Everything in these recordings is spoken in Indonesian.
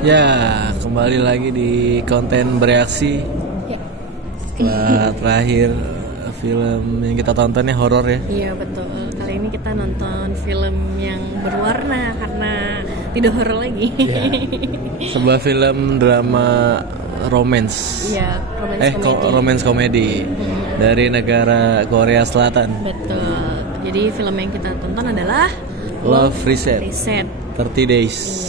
Ya, kembali lagi di konten bereaksi. Setelah terakhir film yang kita tontonnya horor ya. Iya betul. Kali ini kita nonton film yang berwarna karena tidak horor lagi. Ya. Sebuah film drama romance. Iya, komedi. Romance komedi dari negara Korea Selatan. Betul. Jadi film yang kita tonton adalah Love Reset. 30 Days.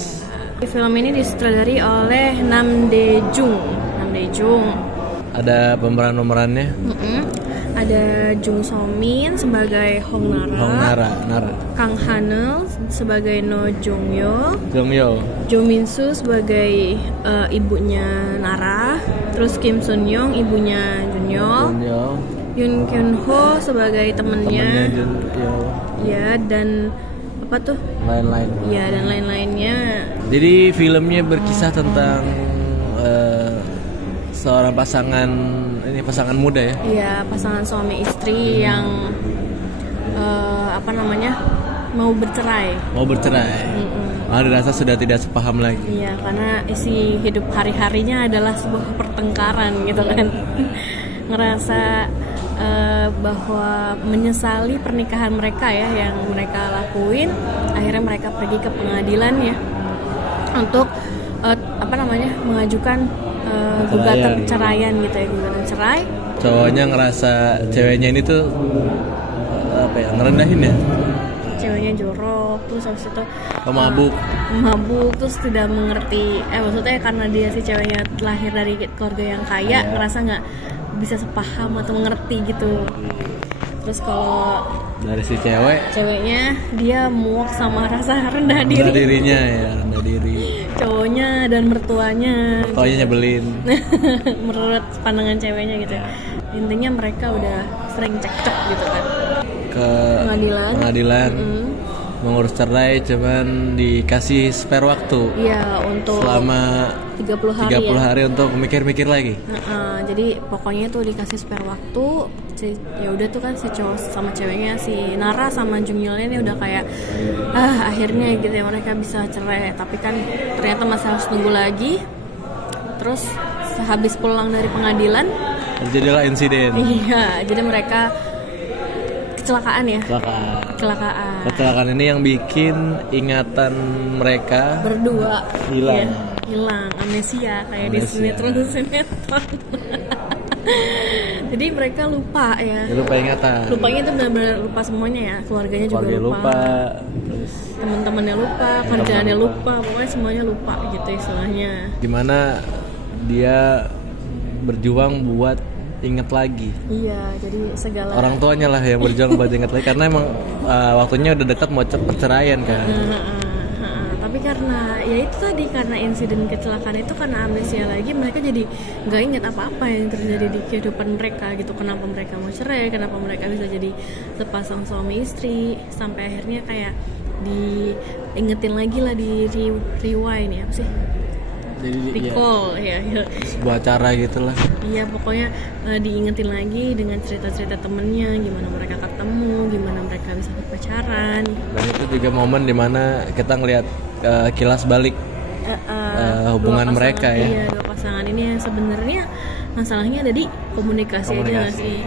Film ini disutradari oleh Nam Dae Jung. Ada pemerannya? Ada Jung So Min sebagai Hong Nara. Kang Hanel sebagai No Jung Yo. Jo Min Soo sebagai ibunya Nara. Terus Kim Sun Young ibunya Junyeol. Yoon Kyun Ho sebagai temennya Junyeol. Ya, dan apa tuh? Lain-lain. Ya, dan lain-lainnya. Jadi filmnya berkisah tentang seorang pasangan muda ya. Iya, pasangan suami istri yang mau bercerai. Dirasa sudah tidak sepaham lagi. Iya, karena isi hidup hari-harinya adalah sebuah pertengkaran gitu kan. Ngerasa bahwa menyesali pernikahan mereka ya yang mereka lakuin. Akhirnya mereka pergi ke pengadilan ya untuk mengajukan gugatan perceraian gitu ya, gugatan cerai. Cowoknya ngerasa ceweknya ini tuh ngerendahin ya. Ceweknya jorok, terus habis itu mabuk, terus tidak mengerti. Maksudnya karena dia si ceweknya lahir dari keluarga yang kaya, ngerasa nggak bisa sepaham atau mengerti gitu. Terus kalau dari si ceweknya dia muak sama rasa rendah diri. Rendah diri. Cowoknya dan mertuanya nyebelin. Menurut pandangan ceweknya gitu. Intinya mereka udah sering cekcok gitu kan. Ke pengadilan. Mengurus cerai, cuman dikasih spare waktu. Iya, untuk selama 30 hari untuk mikir-mikir lagi. Jadi pokoknya tuh dikasih spare waktu. Ya udah tuh kan si cowok sama ceweknya, si Nara sama Junyeolnya ini udah kayak akhirnya gitu ya mereka bisa cerai. Tapi kan ternyata masih harus nunggu lagi. Terus sehabis pulang dari pengadilan terjadilah insiden. Iya, jadi mereka kecelakaan. Kecelakaan ini yang bikin ingatan mereka berdua hilang, amnesia kayak di sinetron. Jadi mereka lupa ya. Lupa ingatan. Lupanya itu benar-benar lupa semuanya ya. Keluarganya juga lupa. Terus teman-temannya lupa, kerjaannya lupa, pokoknya semuanya lupa gitu istilahnya. Gimana dia berjuang buat inget lagi. Iya, jadi segala orang tuanya lah yang berjuang buat inget lagi karena emang waktunya udah dekat mau perceraian kan. Tapi karena ya itu tadi, karena insiden kecelakaan itu, karena amnesia lagi, mereka jadi nggak inget apa-apa yang terjadi di kehidupan mereka gitu. Kenapa mereka mau cerai, kenapa mereka bisa jadi sepasang suami istri, sampai akhirnya kayak diingetin lagi lah, di rewind ya apa sih? Recall ya. Sebuah cara gitulah. Iya, pokoknya diingetin lagi dengan cerita-cerita temennya, gimana mereka ketemu, gimana mereka bisa berpacaran. Dan itu juga momen dimana kita ngelihat kilas balik hubungan mereka ya. Iya, dua pasangan ini yang sebenarnya masalahnya ada di komunikasi. Aja nggak sih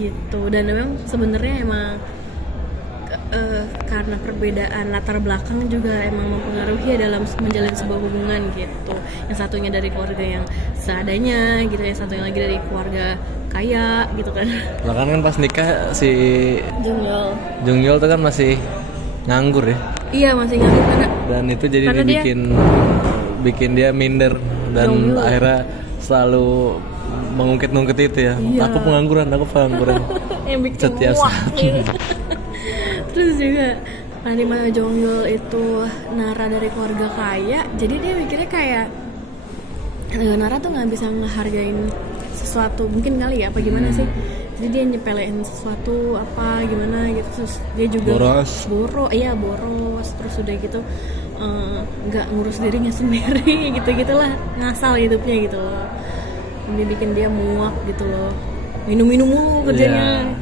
gitu. Dan memang sebenarnya emang karena perbedaan latar belakang juga emang mempengaruhi ya dalam menjalin sebuah hubungan gitu. Yang satunya dari keluarga yang seadanya gitu, yang satunya lagi dari keluarga kaya gitu kan. Bahkan kan pas nikah si Junyeol tuh kan masih nganggur ya. Iya, masih nganggur dan itu jadi bikin dia minder dan akhirnya selalu mengungkit-ungkit itu ya. Iya. Aku pengangguran. Yang bikin setiap saat. Terus juga di mana Junyeol itu Nara dari keluarga kaya, jadi dia mikirnya kayak Nara tuh nggak bisa ngehargain sesuatu, mungkin kali ya apa gimana sih. Jadi dia nyepelein sesuatu apa gimana gitu. Terus dia juga boros. Terus udah gitu nggak ngurus dirinya sendiri gitu-gitulah, ngasal hidupnya gitu loh. Ini bikin dia muak gitu loh, minum mulu kerjanya.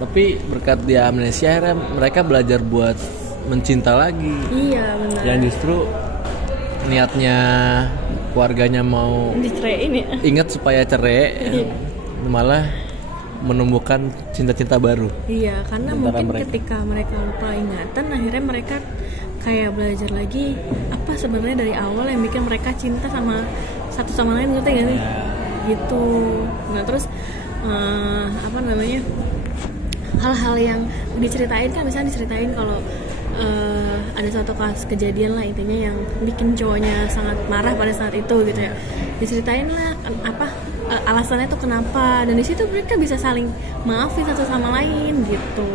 Tapi berkat dia amnesia akhirnya mereka belajar buat mencinta lagi. Iya, benar. Yang justru niatnya keluarganya mau diceraiin ya. ingat supaya cerai, malah menumbuhkan cinta-cinta baru. Iya, karena mungkin ketika mereka lupa ingatan, akhirnya mereka kayak belajar lagi apa sebenarnya dari awal yang bikin mereka cinta sama satu sama lain, ngerti gak sih? Gitu. Nah terus hal-hal yang diceritain kan, misalnya diceritain kalau ada suatu kasus kejadian lah intinya yang bikin cowoknya sangat marah pada saat itu gitu ya, diceritain lah alasannya tuh kenapa, dan di situ mereka bisa saling maafin satu sama lain gitu.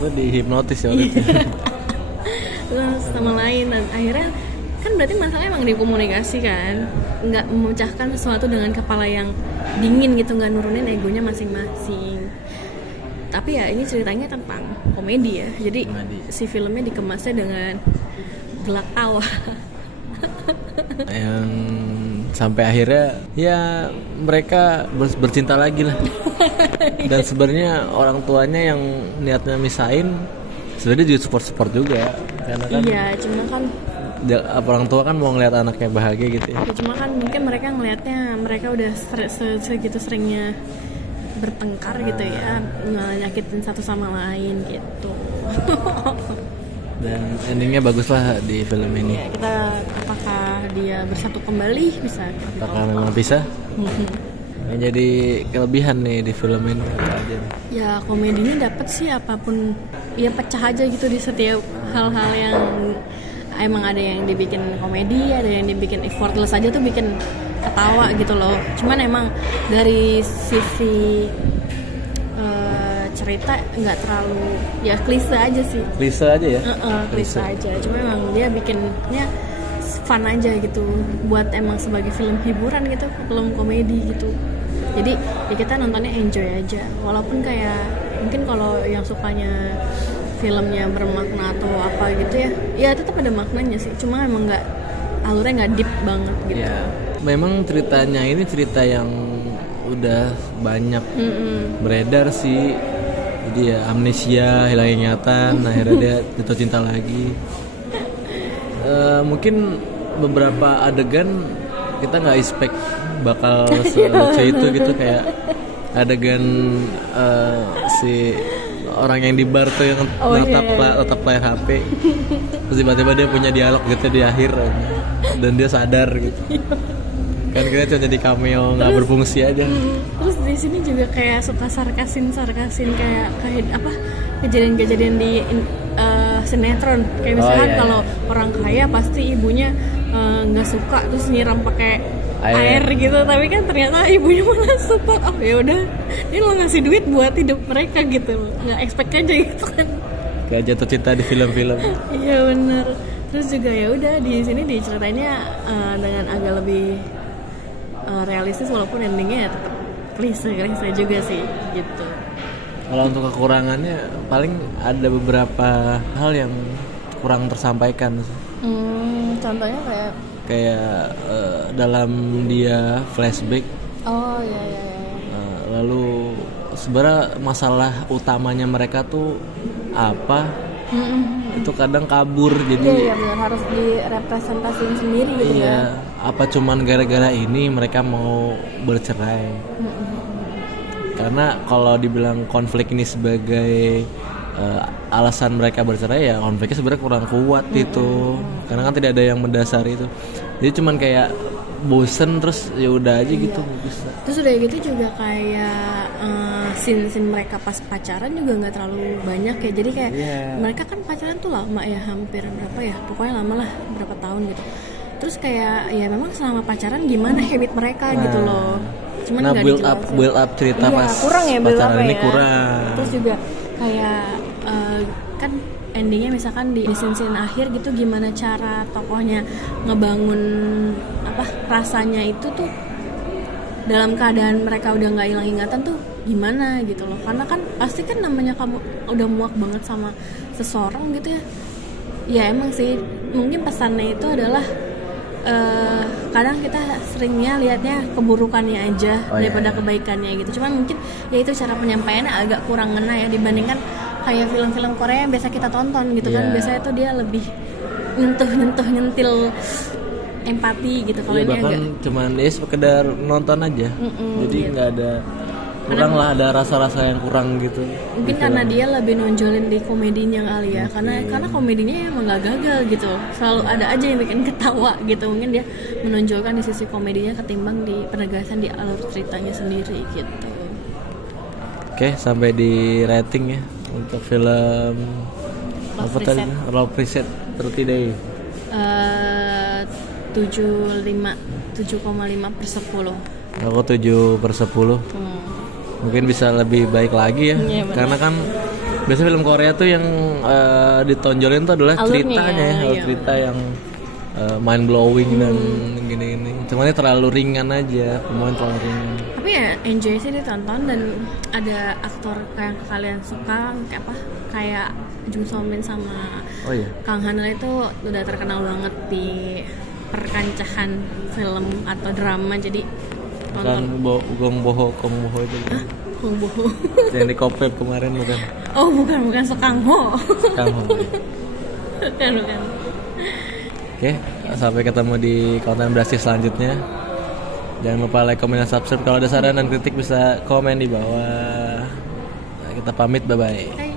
Gue dihipnotis ya waktu itu. Sama lain, dan akhirnya kan berarti masalahnya emang di komunikasi kan, nggak memecahkan sesuatu dengan kepala yang dingin gitu, nggak nurunin egonya masing-masing. Tapi ya ini ceritanya tentang komedi ya, jadi si filmnya dikemasnya dengan gelak tawa. Yang sampai akhirnya ya mereka bercinta lagi lah. Dan sebenarnya orang tuanya yang niatnya misahin sebenarnya juga support juga, karena kan iya, cuma kan orang tua kan mau ngeliat anaknya bahagia gitu ya. Cuma kan mungkin mereka ngelihatnya mereka udah segitu seringnya bertengkar gitu ya, nyakitin satu sama lain gitu. Dan endingnya bagus lah di film ini ya, kita apakah dia bersatu kembali, bisa apakah memang bisa. Yang jadi kelebihan nih di film ini ya komedinya dapet sih, apapun ya pecah aja gitu di setiap hal-hal yang emang ada yang dibikin komedi, ada yang dibikin effortless aja tuh bikin ketawa gitu loh. Cuman emang dari sisi cerita nggak terlalu ya klise aja sih. Klise aja ya? Klise aja. Cuma emang dia bikinnya fun aja gitu, buat emang sebagai film hiburan gitu, film komedi gitu. Jadi ya kita nontonnya enjoy aja. Walaupun kayak mungkin kalau yang sukanya filmnya bermakna atau apa gitu ya tetap ada maknanya sih. Cuma emang nggak, alurnya nggak deep banget gitu. Ya, memang ceritanya ini cerita yang udah banyak beredar sih. Jadi ya amnesia, hilang ingatan, akhirnya dia jatuh cinta lagi. Mungkin beberapa adegan kita nggak expect bakal selucu itu gitu, kayak adegan si orang yang di bar tuh yang tetap layar HP, terus tiba-tiba dia punya dialog gitu di akhir dan dia sadar gitu. Kan kita cuma jadi cameo nggak berfungsi aja. Terus di sini juga kayak suka sarkasin kayak apa kejadian-kejadian di sinetron, kayak misalkan kalau orang kaya pasti ibunya nggak suka terus nyiram pakai air gitu, tapi kan ternyata ibunya malah support. Oh ya udah, ini lo ngasih duit buat hidup mereka gitu, nggak expect aja gitu kan. Kayak jatuh cinta di film-film. Iya benar. Terus juga ya udah di sini diceritainnya dengan agak lebih realistis, walaupun endingnya ya tetap klise juga sih gitu. Kalau untuk kekurangannya paling ada beberapa hal yang kurang tersampaikan. Contohnya kayak dalam dia flashback. Oh iya. Lalu sebenarnya masalah utamanya mereka tuh apa? Itu kadang kabur, jadi benar, harus direpresentasiin sendiri gitu ya. Apa cuman gara-gara ini mereka mau bercerai? Karena kalau dibilang konflik ini sebagai alasan mereka bercerai, ya konfliknya sebenarnya kurang kuat itu, karena kan tidak ada yang mendasari itu. Jadi cuman kayak bosen terus ya udah aja gitu. Terus udah gitu juga kayak scene mereka pas pacaran juga nggak terlalu banyak ya, jadi kayak mereka kan pacaran tuh lama ya, hampir berapa ya, pokoknya lama lah, berapa tahun gitu. Terus kayak ya memang selama pacaran gimana habit mereka gitu loh. Cuman nggak build up cerita pas kurang ya, pacaran ini ya. Kurang. Terus juga kayak kan endingnya misalkan di scene akhir gitu, gimana cara tokohnya ngebangun rasanya itu tuh dalam keadaan mereka udah nggak hilang ingatan tuh gimana gitu loh. Karena kan pasti kan namanya kamu udah muak banget sama seseorang gitu ya. Ya emang sih mungkin pesannya itu adalah kadang kita seringnya lihatnya keburukannya aja daripada kebaikannya gitu. Cuman mungkin ya itu cara penyampaiannya agak kurang ngena ya dibandingkan kayak film-film Korea yang biasa kita tonton gitu kan. Biasanya tuh dia lebih nyentil empati gitu. Kalau ya, ini bahkan enggak. cuman sekedar nonton aja. Jadi gitu. nggak ada kurang lah, ada rasa-rasa yang kurang gitu. Mungkin karena dia lebih nonjolin di komedinya kali ya. Karena komedinya emang gak gagal gitu. Selalu ada aja yang bikin ketawa gitu. Mungkin dia menonjolkan di sisi komedinya ketimbang di penegasan di alur ceritanya sendiri gitu. Oke, sampai di rating ya untuk film Love Reset 30 Day. 7,5/10. Aku 7/10. Mungkin bisa lebih baik lagi ya. Iya, karena kan biasanya film Korea tuh yang ditonjolin tuh adalah alurnya, ceritanya ya, iya. cerita yang mind blowing dan gini-gini. Cuman ini terlalu ringan aja, pemain terlalu ringan. Tapi ya enjoy sih ditonton, dan ada aktor kayak kalian suka kayak Jung So Min sama Kang Han itu udah terkenal banget di perkancahan film atau drama, jadi Kan Gong Boho itu kan? Gong Boho yang di Kopep kemarin bukan? Oh bukan Sokang Ho. Kang Ho. bukan. Oke, sampai ketemu di konten Brasi selanjutnya. Jangan lupa like, comment, dan subscribe. Kalau ada saran dan kritik bisa komen di bawah. Kita pamit, bye-bye.